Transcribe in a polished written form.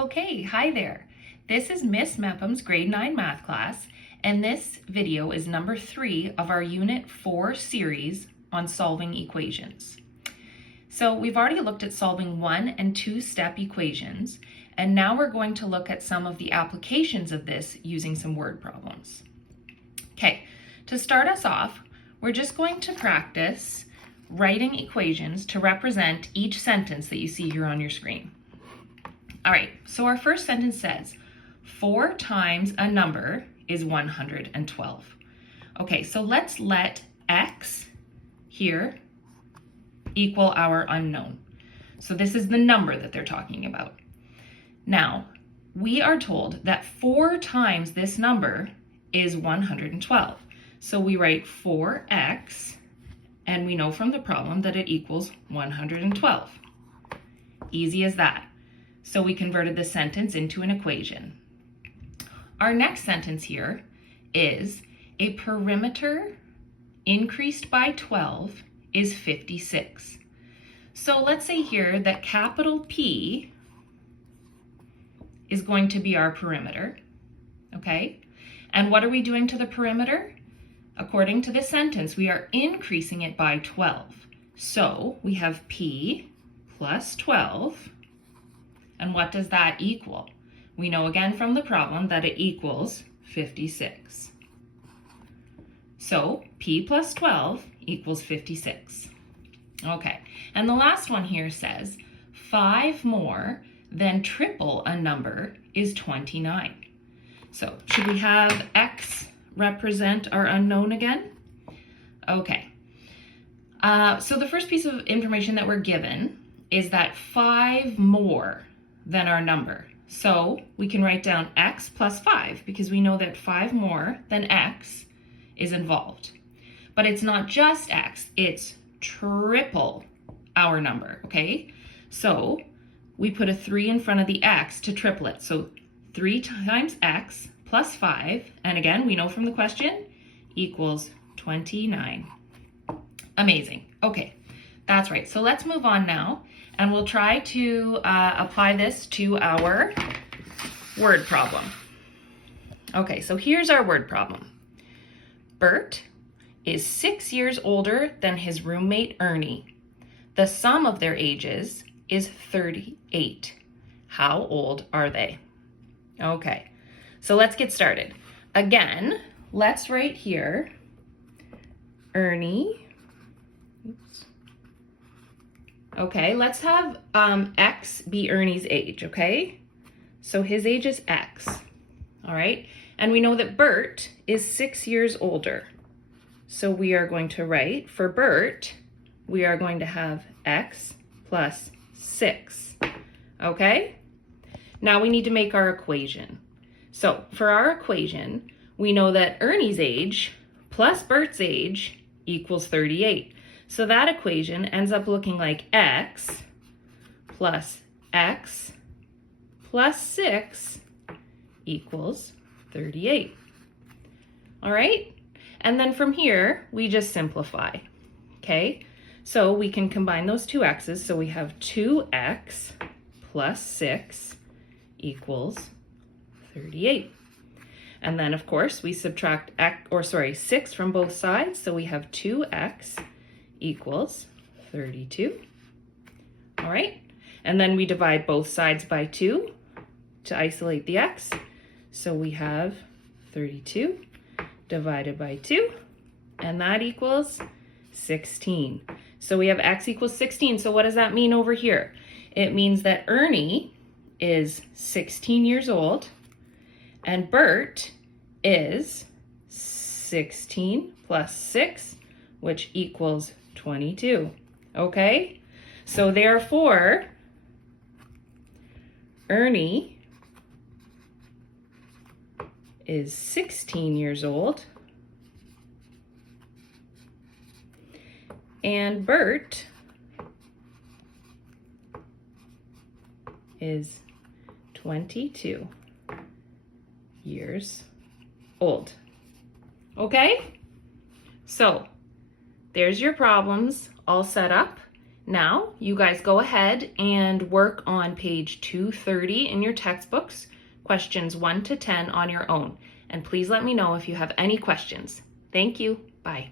Okay, hi there. This is Miss Mepham's grade 9 math class, and this video is number 3 of our Unit 4 series on solving equations. So we've already looked at solving 1 and 2 step equations, and now we're going to look at some of the applications of this using some word problems. Okay, to start us off, we're just going to practice writing equations to represent each sentence that you see here on your screen. All right, so our first sentence says, 4 times a number is 112. Okay, so let's let x here equal our unknown. So this is the number that they're talking about. Now, we are told that 4 times this number is 112. So we write 4x, and we know from the problem that it equals 112. Easy as that. So we converted the sentence into an equation. Our next sentence here is a perimeter increased by 12 is 56. So let's say here that capital P is going to be our perimeter, okay? And what are we doing to the perimeter? According to the sentence, we are increasing it by 12. So we have P plus 12. And what does that equal? We know again from the problem that it equals 56. So P plus 12 equals 56. Okay, and the last one here says 5 more than triple a number is 29. So should we have x represent our unknown again? Okay, so the first piece of information that we're given is that 5 more than our number. So we can write down x plus 5 because we know that 5 more than x is involved. But it's not just x, it's triple our number, okay? So we put a 3 in front of the x to triple it. So 3 times x plus 5, and again, we know from the question, equals 29. Amazing. Okay, that's right. So let's move on now, and we'll try to apply this to our word problem. Okay, so here's our word problem. Bert is 6 years older than his roommate Ernie. The sum of their ages is 38. How old are they? Okay, so let's get started. Again, let's write here Ernie. Oops. Okay, let's have x be Ernie's age, okay? So his age is x, all right? And we know that Bert is 6 years older. So we are going to write, for Bert, we are going to have x plus 6, okay? Now we need to make our equation. So for our equation, we know that Ernie's age plus Bert's age equals 38. So that equation ends up looking like x plus 6 equals 38. All right? And then from here, we just simplify, okay? So we can combine those two x's. So we have 2x plus 6 equals 38. And then, of course, we subtract 6 from both sides. So we have 2x equals 32. All right? And then we divide both sides by 2 to isolate the x. So we have 32 divided by 2, and that equals 16. So we have x equals 16. So what does that mean over here? It means that Ernie is 16 years old, and Bert is 16 plus 6, which equals 22. Okay? So therefore, Ernie is 16 years old, and Bert is 22 years old. Okay? So there's your problems all set up, Now, you guys go ahead and work on page 230 in your textbooks, questions 1 to 10 on your own. And please let me know if you have any questions. Thank you. Bye.